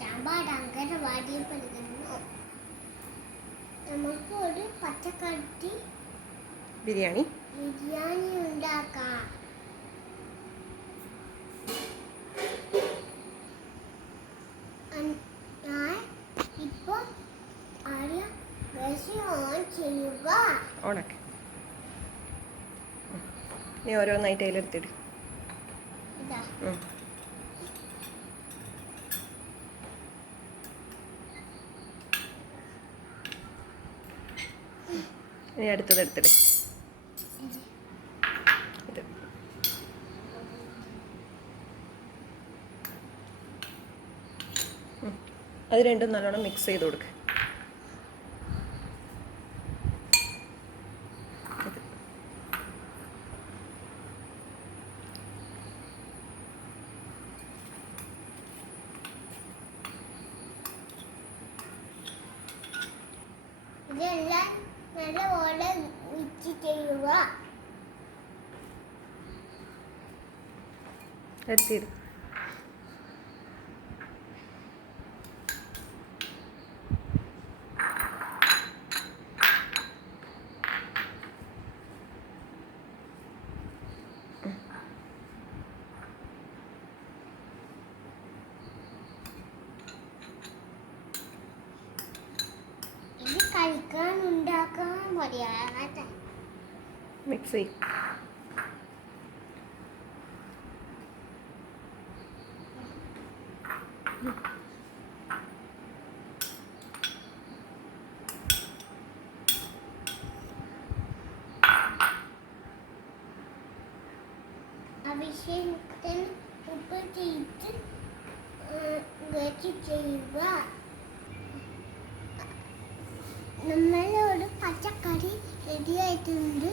സാമ്പാർ അങ്കനവാടിയിൽ പഠിക്കുന്നു. നമുക്ക് ഒരു പച്ചക്കറി ബിരിയാണി ഉണ്ടാക്കാം. ഞാൻ ഇപ്പോൾ ഗ്യാസ് ഓൺ ചെയ്യുക. ഓണാക്കി നീ ഓരോന്നായിട്ട് അതിലെടുത്തിട്. ഇതാ ഇനി അടുത്തത് എടുത്തിട്. ഇത് അത് രണ്ടും നല്ലോണം മിക്സ് ചെയ്ത് കൊടുക്കുക. ഇതെല്ലാം നല്ലപോലെ മിക്സ് ചെയ്യുക. എടുത്തിട്. ഇത് കഴിക്കാൻ ഉണ്ടാക്കാൻ പറയാതെ മിക്സ് ചെയ്യും. ആവശ്യത്തിന് ഉപ്പ് ചേർത്ത് ചെയ്യുക. നമ്മളെ ഒരു പച്ചക്കറി റെഡിയായിട്ടുണ്ട്.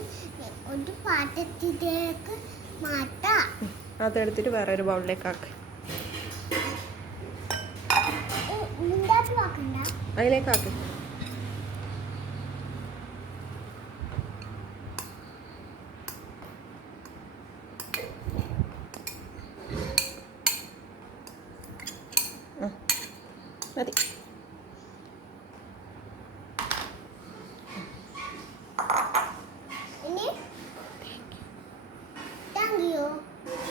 ഒരു പാത്രത്തിലേക്ക് മാറ്റാം. അതെടുത്തിട്ട് വേറൊരു ബൗളിലേക്ക് ആക്കി അതിലേക്ക് ആക്കി. മതി.